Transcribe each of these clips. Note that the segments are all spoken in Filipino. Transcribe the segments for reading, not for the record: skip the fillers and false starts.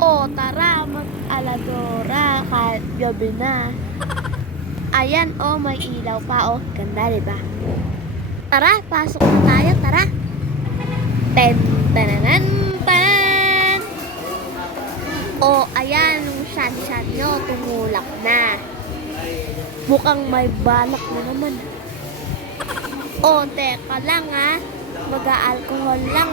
O tara, mag-aladora kahit gabi na. Ayan, may ilaw pa, Ganda, diba? Tara, pasok na tayo, tara. Ten, tananan, tanan. Ayan, yung shan-shan nyo, tumulak na. Mukhang may balak na naman. Teka lang, Mag-a-alcohol lang,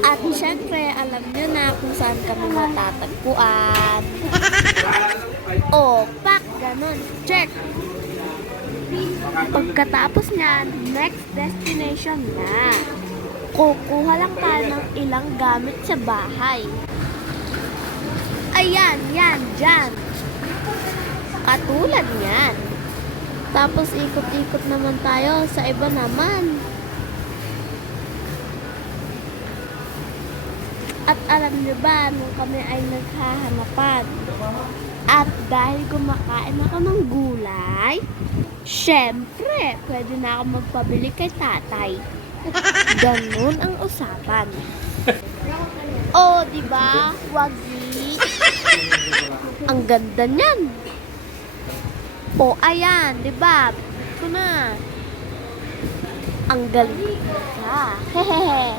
At syempre, alam nyo na kung saan kami matatagpuan. Pak, ganun. Check. Pagkatapos niyan, next destination na. Kukuha lang tayo ng ilang gamit sa bahay. Ayan, yan, dyan. Katulad niyan. Tapos ikot-ikot naman tayo sa iba naman. At alam niyo ba, nung kami ay naghahanapan, at dahil kumakain ako ng gulay, syempre, pwede na ako magpabili kay tatay. Ganun ang usapan. Diba? Wagi. Ang ganda niyan. Ayan, diba? Ito na. Ang galing ka. Hehehe.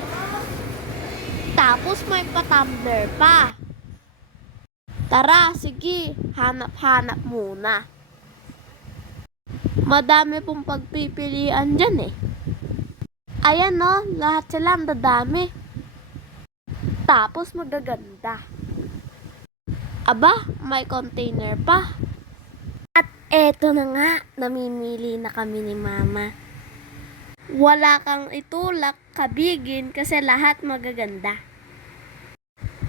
Tapos may pa-tumbler pa. Tara, sige, hanap-hanap muna. Madami pong pagpipilian dyan Ayan lahat sila ang dadami. Tapos magaganda. Aba, may container pa. At eto na nga, namimili na kami ni Mama. Wala kang itulak, kabigin kasi lahat magaganda.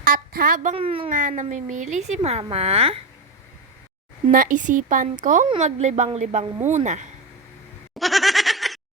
At habang nga namimili si Mama, naisipan kong maglibang-libang muna.